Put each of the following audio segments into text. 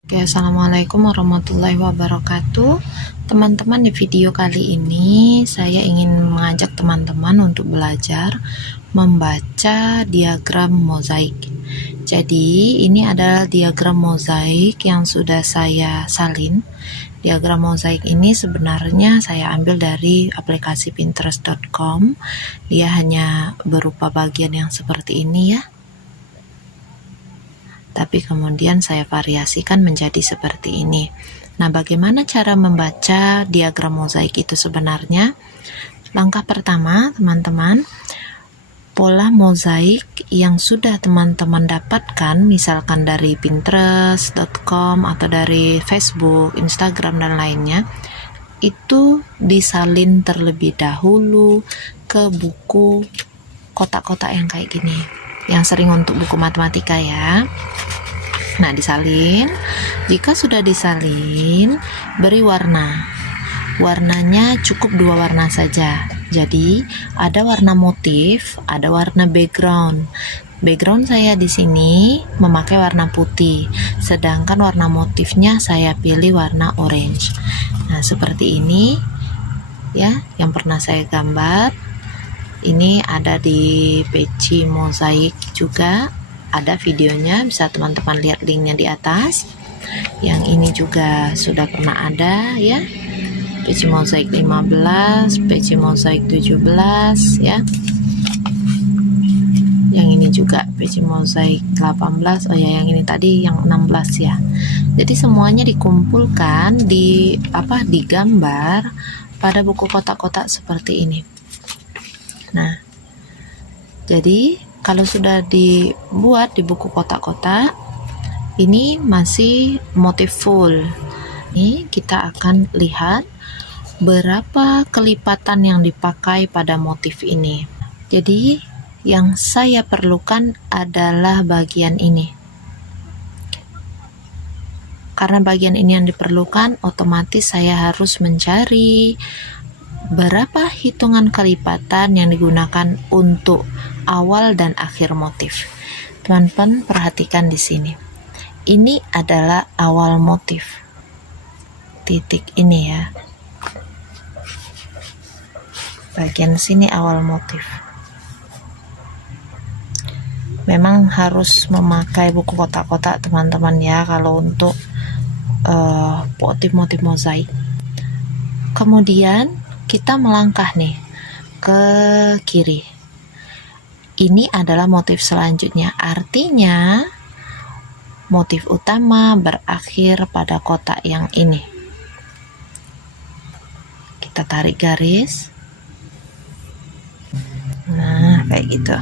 Oke, assalamualaikum warahmatullahi wabarakatuh. Teman-teman, di video kali ini saya ingin mengajak teman-teman untuk belajar membaca diagram mozaik. Jadi ini adalah diagram mozaik yang sudah saya salin. Diagram mozaik ini sebenarnya saya ambil dari aplikasi pinterest.com. Dia hanya berupa bagian yang seperti ini ya, tapi kemudian saya variasikan menjadi seperti ini. Nah, bagaimana cara membaca diagram mozaik itu sebenarnya? Langkah pertama, teman-teman, pola mozaik yang sudah teman-teman dapatkan, misalkan dari pinterest.com atau dari Facebook, Instagram, dan lainnya, itu disalin terlebih dahulu ke buku kotak-kotak yang kayak gini, yang sering untuk buku matematika ya. Nah, disalin. Jika sudah disalin, beri warna. Warnanya cukup 2 warna saja. Jadi, ada warna motif, ada warna background. Background saya di sini memakai warna putih, sedangkan warna motifnya saya pilih warna orange. Nah, seperti ini ya, yang pernah saya gambar. Ini ada di peci mozaik juga, ada videonya, bisa teman-teman lihat linknya di atas. Yang ini juga sudah pernah ada ya, peci mozaik 15, peci mozaik 17 ya. Yang ini juga peci mozaik 18. Oh ya, yang ini tadi yang 16 ya. Jadi semuanya dikumpulkan digambar pada buku kotak-kotak seperti ini. Nah, jadi kalau sudah dibuat di buku kotak-kotak, ini masih motif full. Ini kita akan lihat berapa kelipatan yang dipakai pada motif ini. Jadi yang saya perlukan adalah bagian ini. Karena bagian ini yang diperlukan, otomatis saya harus mencari berapa hitungan kelipatan yang digunakan untuk awal dan akhir motif. Teman-teman perhatikan di sini. Ini adalah awal motif. Titik ini ya. Bagian sini awal motif. Memang harus memakai buku kotak-kotak teman-teman ya kalau untuk motif-motif mozaik. Kemudian kita melangkah nih ke kiri. Ini adalah motif selanjutnya. Artinya motif utama berakhir pada kotak yang ini. Kita tarik garis. Nah, kayak gitu.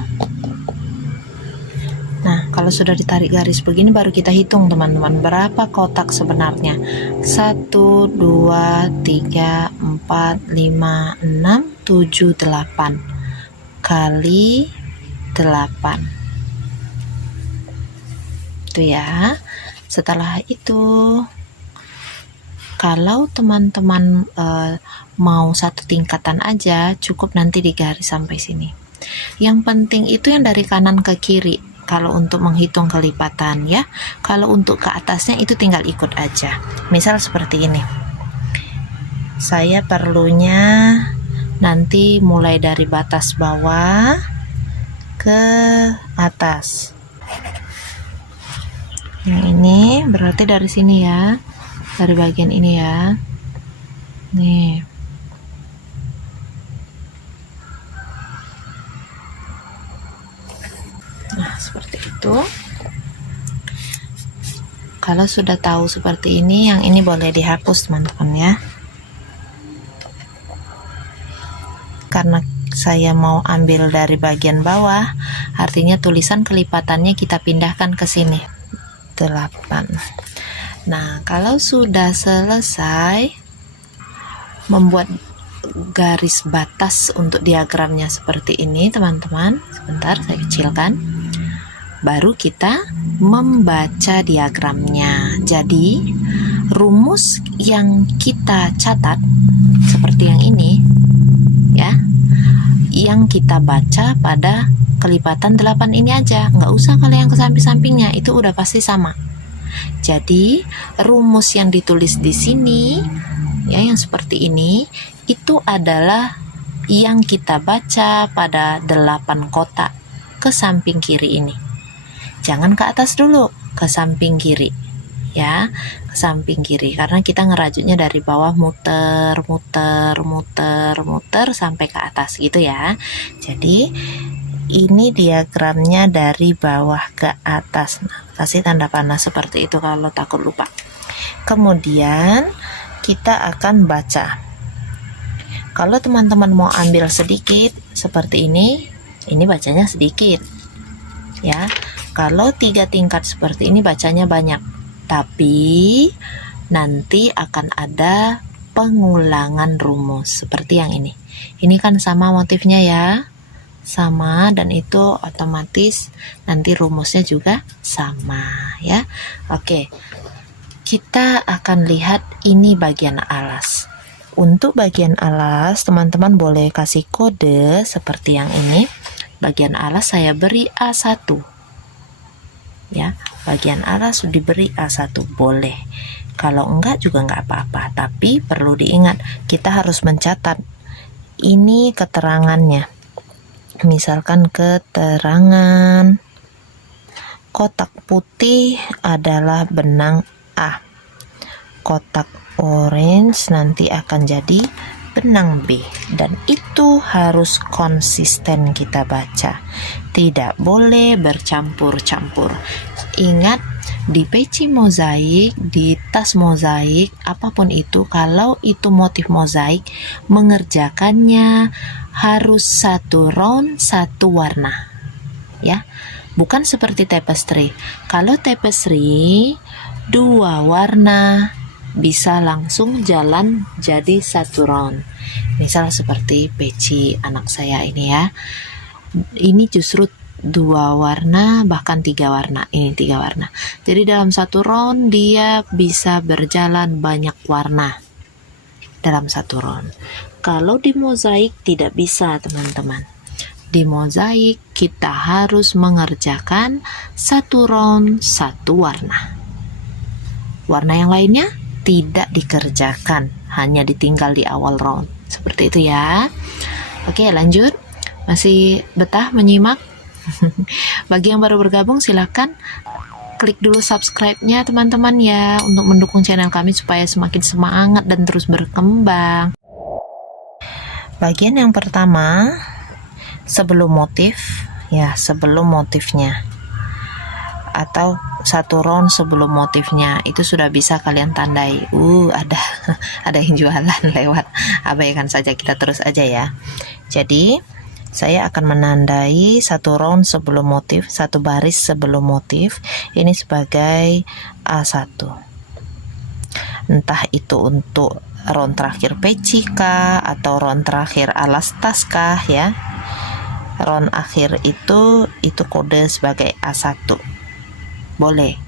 Nah, kalau sudah ditarik garis begini baru kita hitung teman-teman berapa kotak sebenarnya. 1, 2, 3, 4, 5, 6, 7, 8 kali 8. Itu ya. Setelah itu, kalau teman-teman mau satu tingkatan aja, cukup nanti digaris sampai sini. Yang penting itu yang dari kanan ke kiri. Kalau untuk menghitung kelipatan ya, kalau untuk ke atasnya itu tinggal ikut aja. Misal seperti ini. Saya perlunya nanti mulai dari batas bawah ke atas. Yang ini berarti dari sini ya, dari bagian ini ya. Nih. Nah, seperti itu. Kalau sudah tahu seperti ini, yang ini boleh dihapus teman-teman ya. Karena saya mau ambil dari bagian bawah, artinya tulisan kelipatannya kita pindahkan ke sini. 8. Nah, kalau sudah selesai membuat garis batas untuk diagramnya seperti ini teman-teman, sebentar saya kecilkan. Baru kita membaca diagramnya. Jadi rumus yang kita catat seperti yang ini ya, yang kita baca pada kelipatan 8 ini aja, nggak usah kalau yang ke samping-sampingnya, itu udah pasti sama. Jadi rumus yang ditulis di sini ya, yang seperti ini, itu adalah yang kita baca pada 8 kotak ke samping kiri ini. Jangan ke atas dulu, ke samping kiri ya, ke samping kiri, karena kita ngerajutnya dari bawah muter sampai ke atas gitu ya. Jadi ini diagramnya dari bawah ke atas. Nah, kasih tanda panah seperti itu kalau takut lupa. Kemudian kita akan baca. Kalau teman-teman mau ambil sedikit seperti ini bacanya sedikit ya. Kalau 3 tingkat seperti ini bacanya banyak, tapi nanti akan ada pengulangan rumus seperti yang ini. Ini kan sama motifnya ya, sama, dan itu otomatis nanti rumusnya juga sama ya. Oke, kita akan lihat ini bagian alas. Untuk bagian alas, teman-teman boleh kasih kode seperti yang ini. Bagian alas saya beri A1 ya, bagian alas diberi A1 boleh, kalau enggak juga enggak apa-apa, tapi perlu diingat kita harus mencatat ini keterangannya. Misalkan keterangan kotak putih adalah benang A, kotak orange nanti akan jadi benang B, dan itu harus konsisten kita baca, tidak boleh bercampur-campur. Ingat, di peci mozaik, di tas mozaik, apapun itu, kalau itu motif mozaik, mengerjakannya harus satu round, satu warna ya, bukan seperti tapestry. Kalau tapestry 2 warna bisa langsung jalan jadi satu round. Misal seperti peci anak saya ini ya, ini justru 2 warna, bahkan 3 warna, ini 3 warna. Jadi dalam satu round dia bisa berjalan banyak warna dalam satu round. Kalau di mozaik tidak bisa teman-teman. Di mozaik kita harus mengerjakan satu round, satu warna. Warna yang lainnya tidak dikerjakan, hanya ditinggal di awal round. Seperti itu ya. Oke, lanjut. Masih betah menyimak? Bagi yang baru bergabung, silakan klik dulu subscribe-nya teman-teman ya, untuk mendukung channel kami supaya semakin semangat dan terus berkembang. Bagian yang pertama, sebelum motif ya, sebelum motifnya, atau satu round sebelum motifnya, itu sudah bisa kalian tandai. Ada yang jualan lewat, abaikan saja, kita terus aja ya. Jadi saya akan menandai satu round sebelum motif, satu baris sebelum motif, ini sebagai A1. Entah itu untuk round terakhir peci kah, atau round terakhir alas tas kah ya. Round akhir itu kode sebagai A1. Boleh.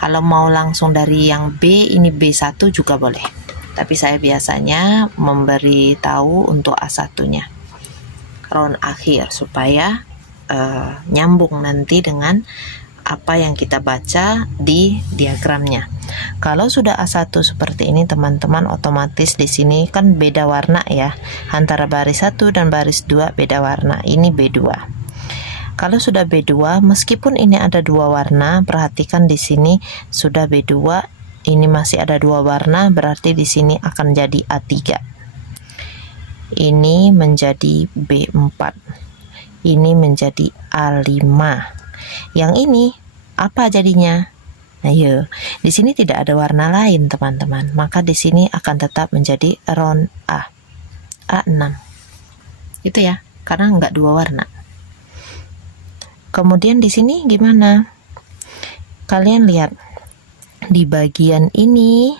Kalau mau langsung dari yang B, ini B1 juga boleh. Tapi saya biasanya memberi tahu untuk A1-nya. Round akhir supaya nyambung nanti dengan apa yang kita baca di diagramnya. Kalau sudah A1 seperti ini teman-teman, otomatis di sini kan beda warna ya. Antara baris 1 dan baris 2 beda warna. Ini B2. Kalau sudah B2, meskipun ini ada 2 warna, perhatikan di sini sudah B2, ini masih ada 2 warna, berarti di sini akan jadi A3. Ini menjadi B4. Ini menjadi A5. Yang ini apa jadinya? Nah, ya, di sini tidak ada warna lain, teman-teman. Maka di sini akan tetap menjadi round A. A6. Itu ya, karena enggak 2 warna. Kemudian di sini gimana? Kalian lihat di bagian ini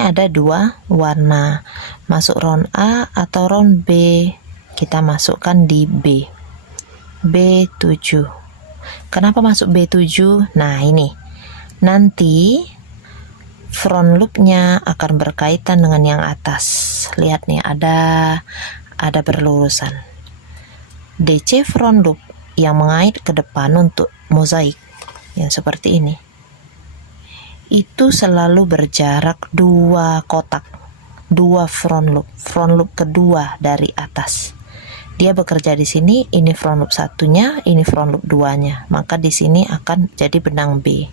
ada 2 warna. Masuk round A atau round B? Kita masukkan di B. B7. Kenapa masuk B7? Nah, ini nanti front loopnya akan berkaitan dengan yang atas. Lihat nih, ada berlurusan. DC front loop yang mengait ke depan untuk mozaik. yang seperti ini, itu selalu berjarak 2 kotak, 2 front loop kedua dari atas. Dia bekerja di sini, ini front loop satunya, ini front loop 2-nya. Maka di sini akan jadi benang B.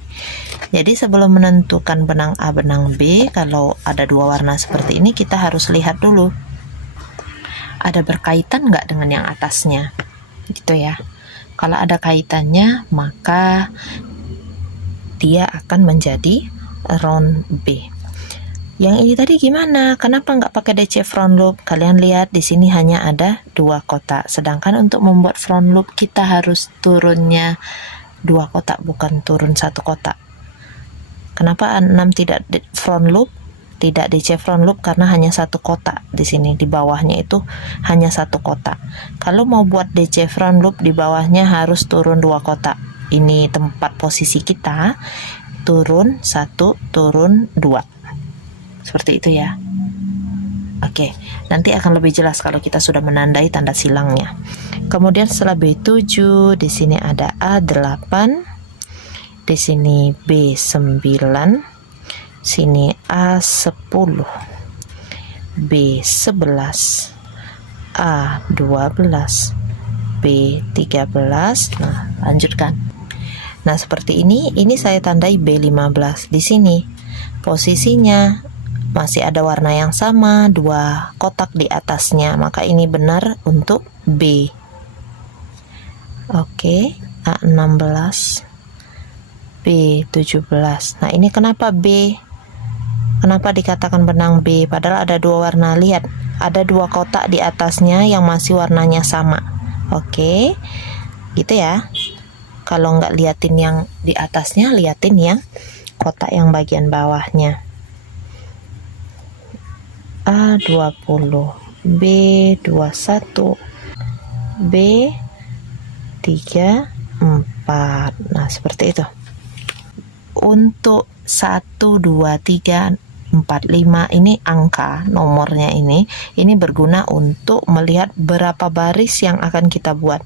Jadi sebelum menentukan benang A, benang B, kalau ada 2 warna seperti ini, kita harus lihat dulu ada berkaitan nggak dengan yang atasnya, gitu ya. Kalau ada kaitannya, maka dia akan menjadi round B. Yang ini tadi gimana? Kenapa nggak pakai DC front loop? Kalian lihat di sini hanya ada 2 kotak. Sedangkan untuk membuat front loop kita harus turunnya 2 kotak, bukan turun 1 kotak. Kenapa 6 tidak front loop? Tidak DC front loop karena hanya 1 kotak di sini. Di bawahnya itu hanya 1 kotak. Kalau mau buat DC front loop, di bawahnya harus turun 2 kotak. Ini tempat posisi kita. Turun 1, turun 2. Seperti itu ya. Oke, nanti akan lebih jelas kalau kita sudah menandai tanda silangnya. Kemudian setelah B7, di sini ada A8, di sini B9, sini A10, B11, A12, B13. Nah, lanjutkan. Nah, seperti ini saya tandai B15 di sini. Posisinya masih ada warna yang sama, 2 kotak di atasnya, maka ini benar untuk B. Oke, A16, B17. Nah, ini kenapa B? Kenapa dikatakan benang B? Padahal ada 2 warna. Lihat, ada 2 kotak di atasnya yang masih warnanya sama. Oke, gitu ya. Kalau nggak liatin yang di atasnya, liatin yang kotak yang bagian bawahnya. A20, B21, B34. Nah, seperti itu. Untuk 1, 2, 3, 4, 5 ini angka nomornya ini berguna untuk melihat berapa baris yang akan kita buat.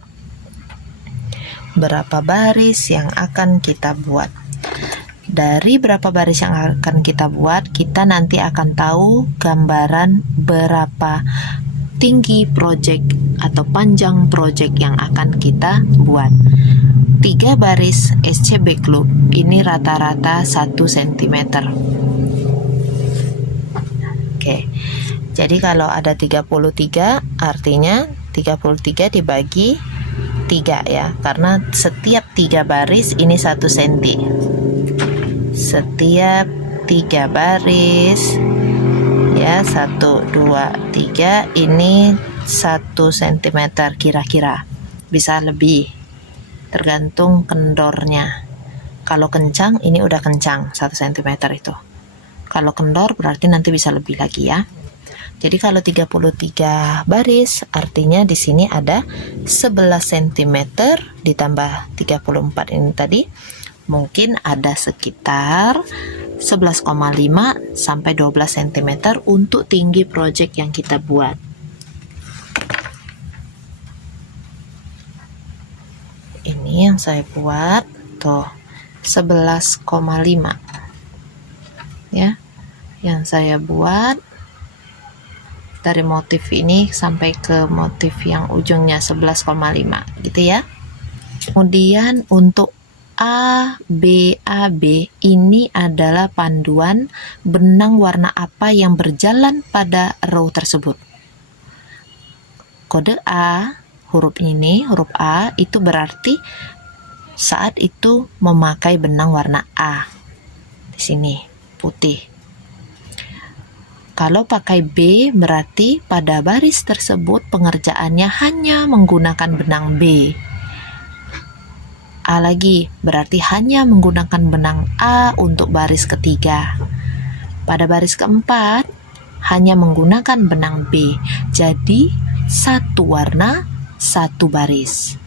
Berapa baris yang akan kita buat. Dari berapa baris yang akan kita buat, kita nanti akan tahu gambaran berapa tinggi project atau panjang project yang akan kita buat. 3 baris SCB loop ini rata-rata 1 cm. Oke, jadi kalau ada 33, artinya 33 dibagi 3 ya, karena setiap 3 baris ini 1 cm. Setiap 3 baris ya, 1, 2, 3 ini 1 cm kira-kira, bisa lebih tergantung kendornya. Kalau kencang, ini udah kencang 1 cm itu. Kalau kendor berarti nanti bisa lebih lagi ya. Jadi kalau 33 baris artinya di sini ada 11 cm ditambah 34 ini tadi, mungkin ada sekitar 11,5 sampai 12 cm untuk tinggi project yang kita buat. Ini yang saya buat tuh 11,5 ya, yang saya buat dari motif ini sampai ke motif yang ujungnya 11,5 gitu ya. Kemudian untuk AB ini adalah panduan benang warna apa yang berjalan pada row tersebut. Kode A, huruf ini, huruf A itu berarti saat itu memakai benang warna A. Di sini putih. Kalau pakai B berarti pada baris tersebut pengerjaannya hanya menggunakan benang B. A lagi berarti hanya menggunakan benang A untuk baris ketiga. Pada baris keempat hanya menggunakan benang B. Jadi 1 warna 1 baris.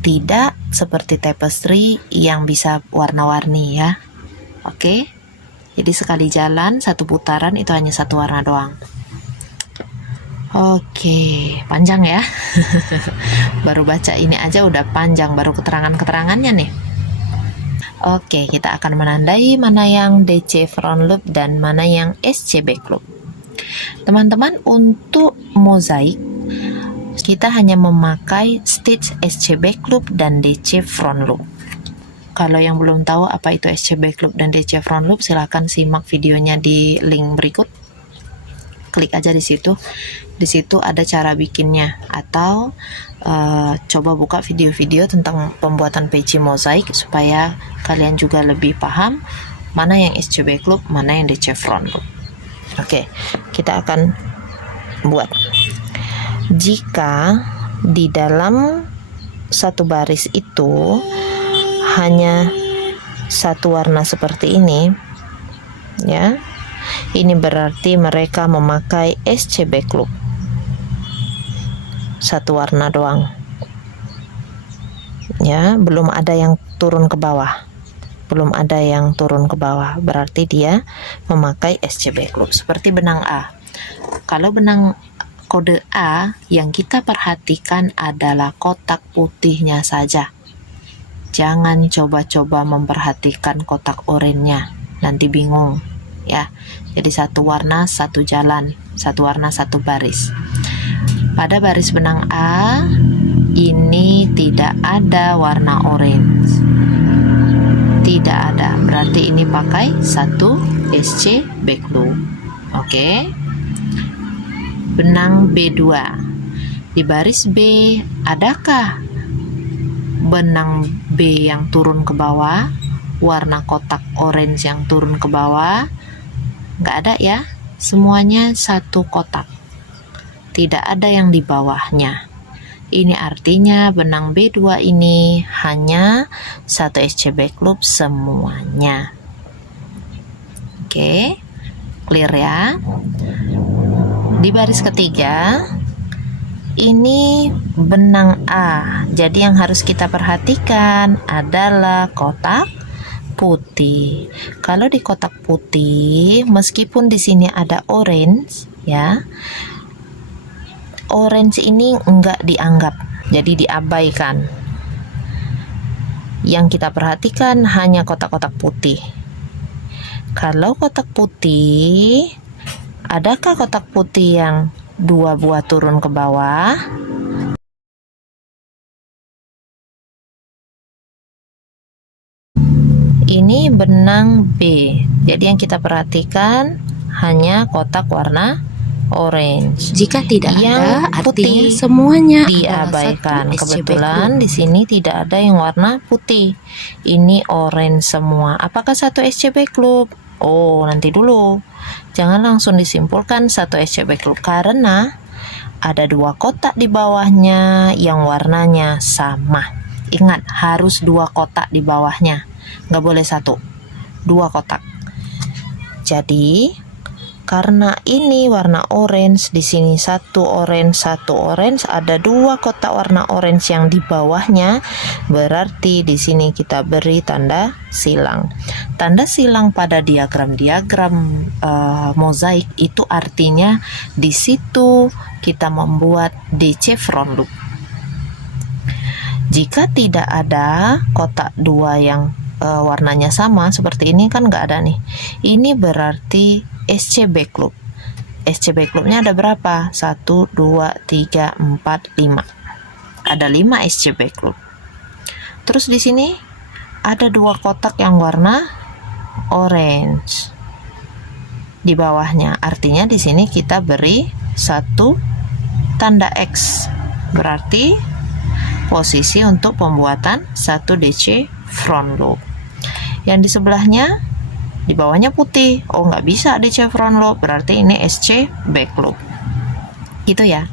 Tidak seperti tapestry yang bisa warna-warni ya. Oke. Jadi sekali jalan 1 putaran itu hanya 1 warna doang. Oke, panjang ya. Baru baca ini aja udah panjang, baru keterangan-keterangannya nih. Oke, kita akan menandai mana yang DC front loop dan mana yang SC back loop. Teman-teman, untuk mozaik kita hanya memakai stitch SC back loop dan DC front loop. Kalau yang belum tahu apa itu SC back loop dan DC front loop, silahkan simak videonya di link berikut. Klik aja di situ. Di situ ada cara bikinnya, atau coba buka video-video tentang pembuatan peci mozaik supaya kalian juga lebih paham mana yang SC back loop, mana yang DC front loop. Oke, kita akan buat. Jika di dalam satu baris itu hanya satu warna seperti ini, ya, ini berarti mereka memakai SC back loop, satu warna doang, ya, belum ada yang turun ke bawah, berarti dia memakai SC back loop. Seperti benang A. Kalau benang kode A, yang kita perhatikan adalah kotak putihnya saja. Jangan coba-coba memperhatikan kotak oranye-nya, nanti bingung, ya. Jadi satu warna satu jalan, satu warna satu baris. Pada baris benang A ini tidak ada warna orange, tidak ada, berarti ini pakai satu SC back loop. Oke. Benang B2, di baris B adakah benang B yang turun ke bawah, warna kotak orange yang turun ke bawah? Nggak ada, ya, semuanya satu kotak, tidak ada yang di bawahnya. Ini artinya benang B2 ini hanya satu SC back loop semuanya. Oke, clear ya. Di baris ketiga ini benang A, jadi yang harus kita perhatikan adalah kotak putih. Kalau di kotak putih, meskipun di sini ada orange, ya, orange ini enggak dianggap, jadi diabaikan. Yang kita perhatikan hanya kotak-kotak putih. Kalau kotak putih, adakah kotak putih yang dua buah turun ke bawah? Ini benang B, jadi yang kita perhatikan hanya kotak warna orange. Jika tidak yang ada, putih artinya semuanya diabaikan. adalah satu SC back Kebetulan loop. di sini tidak ada yang warna putih. Ini orange semua. Apakah satu SC back loop? Oh, nanti dulu. Jangan langsung disimpulkan satu SC back loop, karena ada dua kotak di bawahnya yang warnanya sama. Ingat, harus dua kotak di bawahnya, nggak boleh satu, dua kotak. Jadi karena ini warna orange, di sini satu orange, ada dua kotak warna orange yang di bawahnya, berarti di sini kita beri tanda silang. Tanda silang pada diagram-diagram mozaik itu artinya di situ kita membuat DC front loop. Jika tidak ada kotak dua yang warnanya sama seperti ini, kan nggak ada nih, ini berarti SC back loop. SC back loopnya ada berapa? 1, 2, 3, 4, 5. Ada 5 SC back loop. Terus di sini ada dua kotak yang warna orange di bawahnya. Artinya di sini kita beri satu tanda X. Berarti posisi untuk pembuatan satu DC front loop. Yang di sebelahnya, di bawahnya putih. Oh, nggak bisa DC front loop, berarti ini SC back loop. Gitu ya.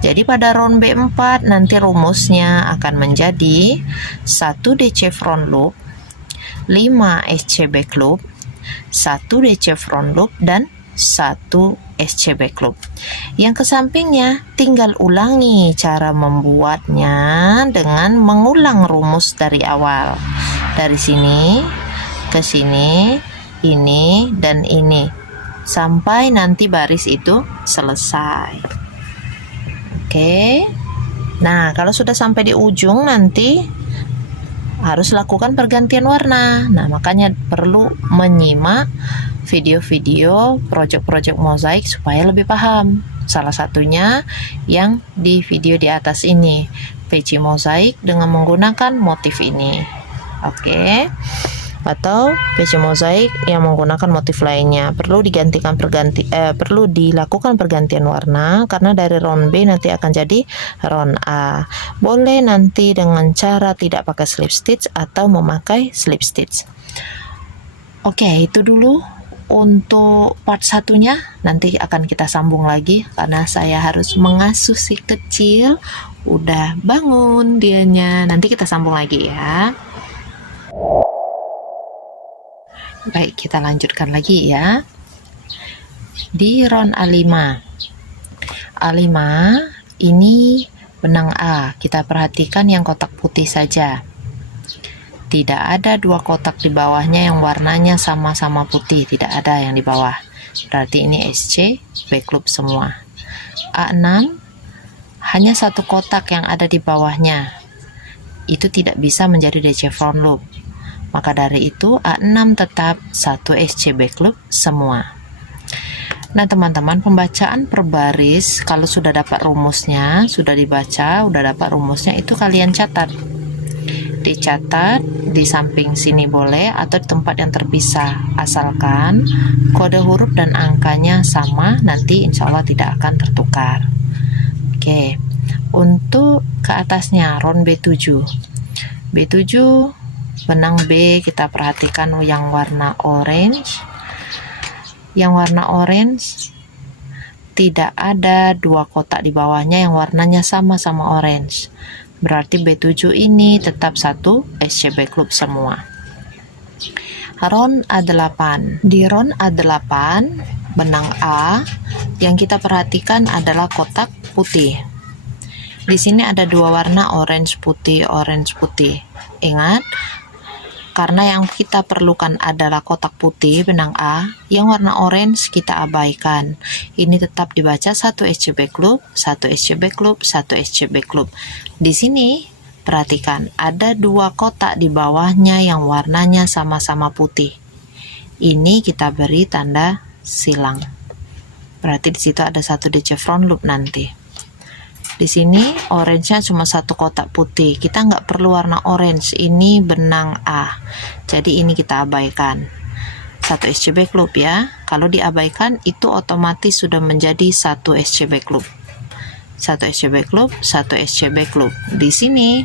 Jadi pada round B4 nanti rumusnya akan menjadi 1 DC front loop, 5 SC back loop, 1 DC front loop, dan 1 SC back loop. Yang ke sampingnya tinggal ulangi cara membuatnya dengan mengulang rumus dari awal. Dari sini ke sini, ini dan ini, sampai nanti baris itu selesai. Oke. Nah, kalau sudah sampai di ujung nanti harus lakukan pergantian warna. Nah, makanya perlu menyimak video-video project-project mozaik supaya lebih paham. Salah satunya yang di video di atas ini, peci mozaik dengan menggunakan motif ini. Oke. Atau peci mozaik yang menggunakan motif lainnya perlu dilakukan pergantian warna, karena dari round B nanti akan jadi round A. Boleh nanti dengan cara tidak pakai slip stitch atau memakai slip stitch. Oke, itu dulu untuk part satunya. Nanti akan kita sambung lagi karena saya harus mengasuh si kecil. Udah bangun dianya. Nanti kita sambung lagi ya. Baik, kita lanjutkan lagi ya. Di round A5. A5 ini benang A. Kita perhatikan yang kotak putih saja. Tidak ada dua kotak di bawahnya yang warnanya sama-sama putih. Tidak ada yang di bawah. Berarti ini SC backloop semua. A6 hanya satu kotak yang ada di bawahnya. Itu tidak bisa menjadi DC front loop. Maka dari itu A6 tetap satu SC backloop semua. Nah teman-teman, pembacaan per baris kalau sudah dapat rumusnya, sudah dibaca, udah dapat rumusnya, itu kalian catat. Dicatat di samping sini boleh atau di tempat yang terpisah, asalkan kode huruf dan angkanya sama, nanti insya Allah tidak akan tertukar. Oke, untuk ke atasnya round B7. B7 benang B kita perhatikan yang warna orange. Yang warna orange tidak ada dua kotak di bawahnya yang warnanya sama-sama orange. Berarti B7 ini tetap satu SC backloop semua. Round A8. Di round A8 benang A yang kita perhatikan adalah kotak putih. Di sini ada dua warna orange putih, orange putih. Ingat, karena yang kita perlukan adalah kotak putih benang A, yang warna orange kita abaikan. Ini tetap dibaca satu SC backloop, satu SC backloop, satu SC backloop. Di sini perhatikan ada dua kotak di bawahnya yang warnanya sama-sama putih. Ini kita beri tanda silang. Berarti di situ ada satu DC front loop nanti. Di sini orange-nya cuma satu kotak putih. Kita nggak perlu warna orange. Ini benang A. Jadi ini kita abaikan. Satu SC backloop ya. Kalau diabaikan itu otomatis sudah menjadi satu SC backloop. Satu SC backloop, satu SC backloop. Di sini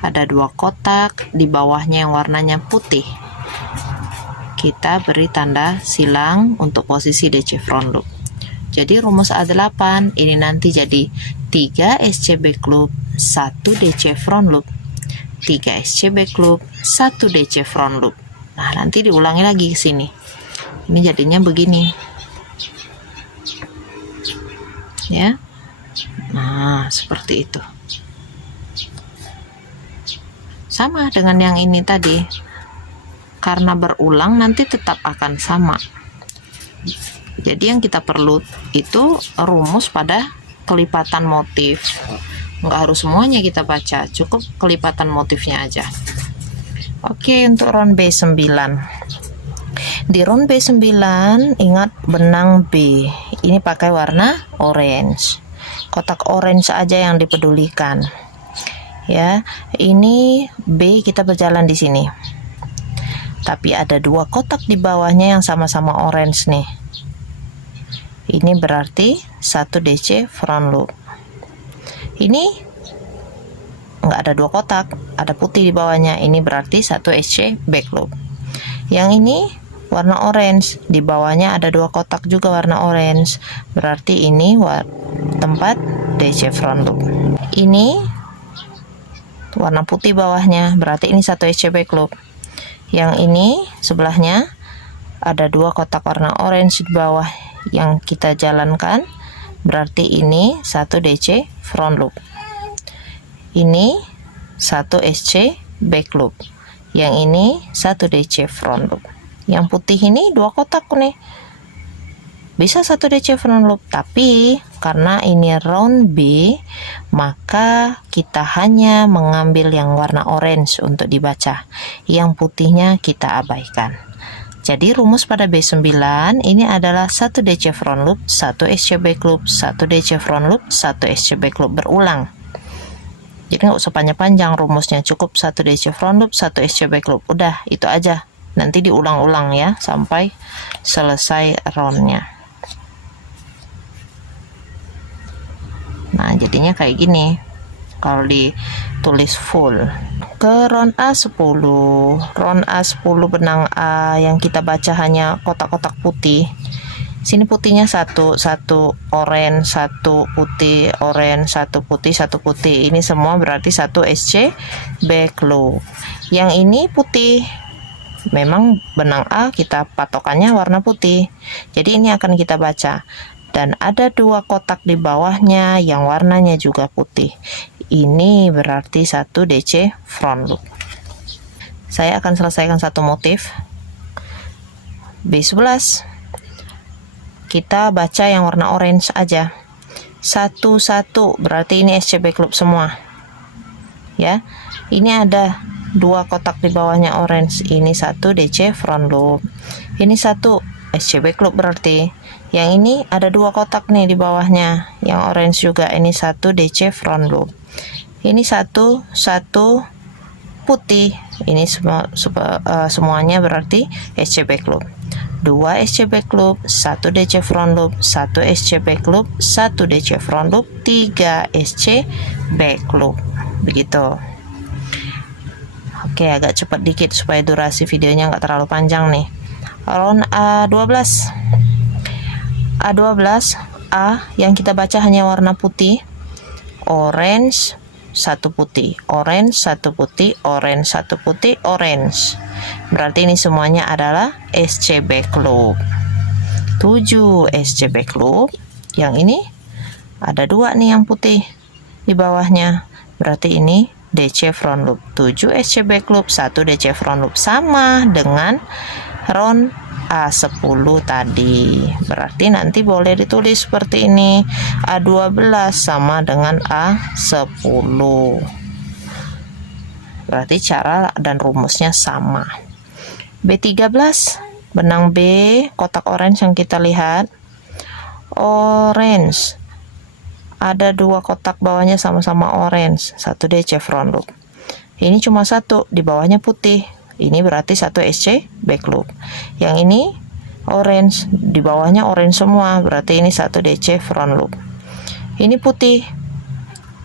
ada dua kotak di bawahnya yang warnanya putih. Kita beri tanda silang untuk posisi DC front loop. Jadi rumus A8 ini nanti jadi 3 SC backloop, 1 DC front loop, 3 SC backloop, 1 DC front loop. Nah, nanti diulangi lagi ke sini. Ini jadinya begini. Ya. Nah, seperti itu. Sama dengan yang ini tadi. Karena berulang nanti tetap akan sama. Jadi yang kita perlu itu rumus pada kelipatan motif. Nggak harus semuanya kita baca, cukup kelipatan motifnya aja. Oke, untuk round B9. Di round B9 ingat benang B ini pakai warna orange. Kotak orange aja yang dipedulikan. Ya, ini B kita berjalan di sini. Tapi ada dua kotak di bawahnya yang sama-sama orange nih. Ini berarti satu DC front loop. Ini nggak ada dua kotak, ada putih di bawahnya. Ini berarti satu SC back loop. Yang ini warna orange, di bawahnya ada dua kotak juga warna orange. Berarti ini tempat DC front loop. Ini warna putih bawahnya, berarti ini satu SC back loop. Yang ini sebelahnya ada dua kotak warna orange di bawah yang kita jalankan, berarti ini satu DC front loop. Ini satu SC back loop. Yang ini satu DC front loop. Yang putih ini dua kotak nih, bisa satu DC front loop, tapi karena ini round B maka kita hanya mengambil yang warna orange untuk dibaca. Yang putihnya kita abaikan. Jadi rumus pada B9 ini adalah 1 DC front loop, 1 SC back loop, 1 DC front loop, 1 SC back loop berulang. Jadi nggak usah panjang-panjang rumusnya, cukup 1 DC front loop, 1 SC back loop. Udah, itu aja. Nanti diulang-ulang ya sampai selesai roundnya. Nah, jadinya kayak gini kalau ditulis full. Ke round A10. Round A10 benang A yang kita baca hanya kotak-kotak putih. Sini putihnya satu orange, satu putih, orange, satu putih, satu putih. Ini semua berarti satu SC back loop. Yang ini putih. Memang benang A kita patokannya warna putih. Jadi ini akan kita baca. Dan ada 2 kotak di bawahnya yang warnanya juga putih. Ini berarti 1 DC front loop. Saya akan selesaikan satu motif. B11. Kita baca yang warna orange aja. 1 berarti ini SC back loop semua. Ya. Ini ada 2 kotak di bawahnya orange. Ini 1 DC front loop. Ini 1 SC back loop berarti. Yang ini ada 2 kotak nih di bawahnya, yang orange juga. Ini 1 DC front loop. Ini satu putih. Ini semuanya berarti SC back loop. 2 SC back loop, 1 DC front loop, 1 SC back loop, 1 DC front loop, 3 SC back loop. Begitu. Oke, agak cepat dikit supaya durasi videonya nggak terlalu panjang nih. Round A12. A12, A yang kita baca hanya warna putih, orange, 1 putih, orange, 1 putih, orange, 1 putih, orange. Berarti ini semuanya adalah SC back loop. 7 SC back loop. Yang ini ada 2 nih yang putih di bawahnya. Berarti ini DC front loop. 7 SC back loop, 1 DC front loop, sama dengan round A10 tadi. Berarti nanti boleh ditulis seperti ini. A12 sama dengan A10. Berarti cara dan rumusnya sama. B13, benang B, kotak orange yang kita lihat. Orange. Ada 2 kotak bawahnya sama-sama orange. 1 DC front loop. Ini cuma 1, di bawahnya putih. Ini berarti 1 SC back loop. Yang ini orange, di bawahnya orange semua, berarti ini 1 DC front loop. Ini putih,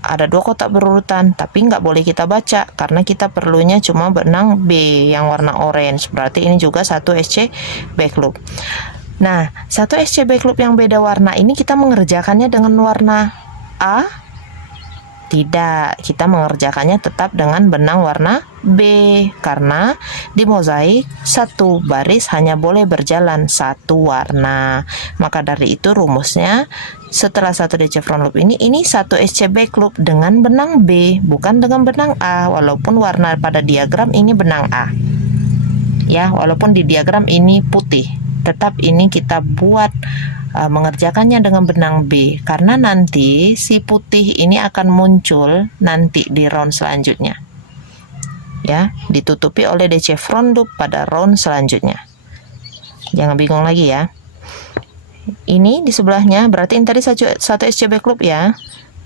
ada 2 kotak berurutan, tapi nggak boleh kita baca karena kita perlunya cuma benang B yang warna orange. Berarti ini juga 1 SC back loop. Nah, 1 SC back loop yang beda warna ini kita mengerjakannya dengan warna A. Tidak, kita mengerjakannya tetap dengan benang warna B karena di mozaik 1 baris hanya boleh berjalan 1 warna. Maka dari itu rumusnya setelah 1 DC front loop ini 1 SC back loop dengan benang B, bukan dengan benang A, walaupun warna pada diagram ini benang A. Ya, walaupun di diagram ini putih, tetap ini kita buat mengerjakannya dengan benang B karena nanti si putih ini akan muncul nanti di round selanjutnya, ya, ditutupi oleh DC front loop pada round selanjutnya. Jangan bingung lagi ya. Ini di sebelahnya berarti ini tadi 1 SC back loop ya.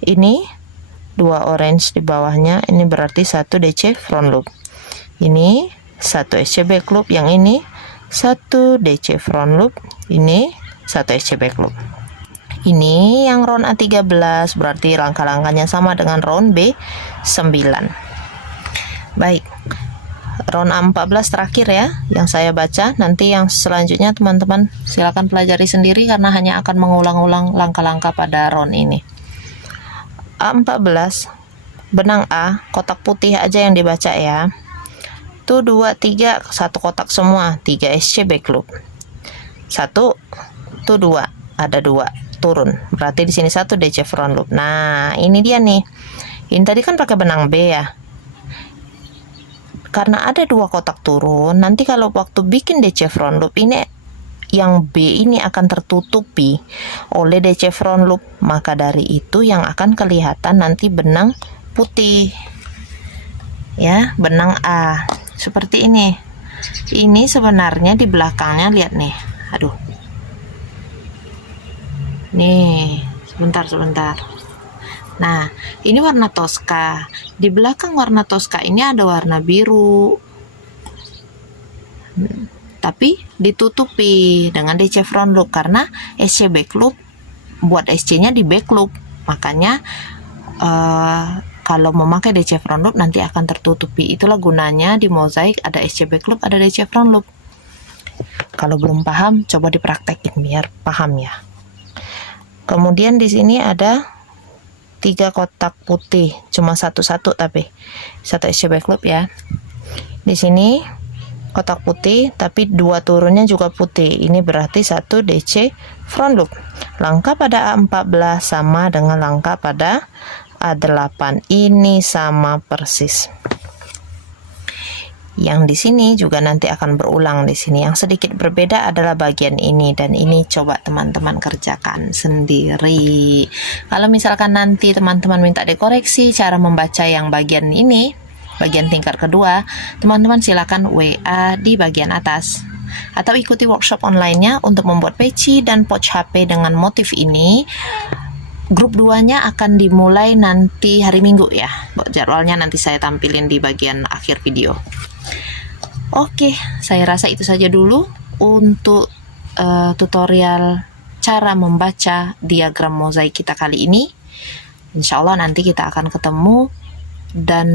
Ini 2 orange di bawahnya, ini berarti 1 DC front loop. Ini 1 SC back loop, yang ini 1 DC front loop, ini 1 SC back loop. Ini yang round A13, berarti langkah-langkahnya sama dengan round B9. Baik, round A14 terakhir ya yang saya baca. Nanti yang selanjutnya teman-teman silakan pelajari sendiri karena hanya akan mengulang-ulang langkah-langkah pada round ini. A14, benang A, kotak putih aja yang dibaca ya. Tuh 2, 3, 1 kotak semua, 3 SC back loop. 1, tuh 2, ada 2 turun, berarti di sini 1 DC front loop. Nah, ini dia nih. Ini tadi kan pakai benang B ya. Karena ada 2 kotak turun, nanti kalau waktu bikin DC front loop ini yang B ini akan tertutupi oleh DC front loop, maka dari itu yang akan kelihatan nanti benang putih ya, benang A seperti ini. Ini sebenarnya di belakangnya, lihat nih, aduh nih, sebentar. Nah, ini warna Tosca. Di belakang warna Tosca ini ada warna biru, tapi ditutupi dengan DC front loop karena SC back loop buat SC-nya di back loop. Makanya kalau memakai DC front loop nanti akan tertutupi. Itulah gunanya di mozaik ada SC back loop, ada DC front loop. Kalau belum paham, coba dipraktekin biar paham ya. Kemudian di sini ada 3 kotak putih, cuma satu tapi satu SC back loop ya. Di sini kotak putih tapi 2 turunnya juga putih. Ini berarti 1 DC front loop. Langkah pada A14 sama dengan langkah pada A8. Ini sama persis. Yang di sini juga nanti akan berulang di sini. Yang sedikit berbeda adalah bagian ini, dan ini coba teman-teman kerjakan sendiri. Kalau misalkan nanti teman-teman minta dikoreksi cara membaca yang bagian ini, bagian tingkat kedua, teman-teman silakan WA di bagian atas atau ikuti workshop online-nya untuk membuat peci dan pouch HP dengan motif ini. Grup 2-nya akan dimulai nanti hari Minggu ya. Jadwalnya nanti saya tampilin di bagian akhir video. Oke, saya rasa itu saja dulu untuk tutorial cara membaca diagram mozaik kita kali ini. Insya Allah nanti kita akan ketemu dan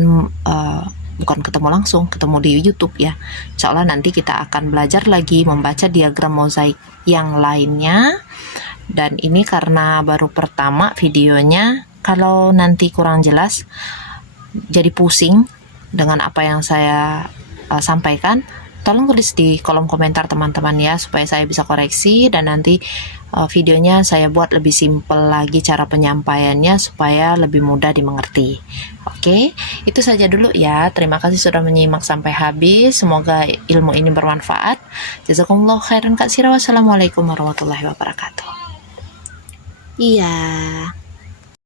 bukan ketemu langsung, ketemu di YouTube ya. Insya Allah nanti kita akan belajar lagi membaca diagram mozaik yang lainnya. Dan ini karena baru pertama videonya, kalau nanti kurang jelas jadi pusing dengan apa yang saya sampaikan, tolong tulis di kolom komentar teman-teman ya, supaya saya bisa koreksi dan nanti videonya saya buat lebih simpel lagi cara penyampaiannya supaya lebih mudah dimengerti. Oke, itu saja dulu ya. Terima kasih sudah menyimak sampai habis. Semoga ilmu ini bermanfaat. Jazakumullah khairan katsira. Wassalamualaikum warahmatullahi wabarakatuh. Iya.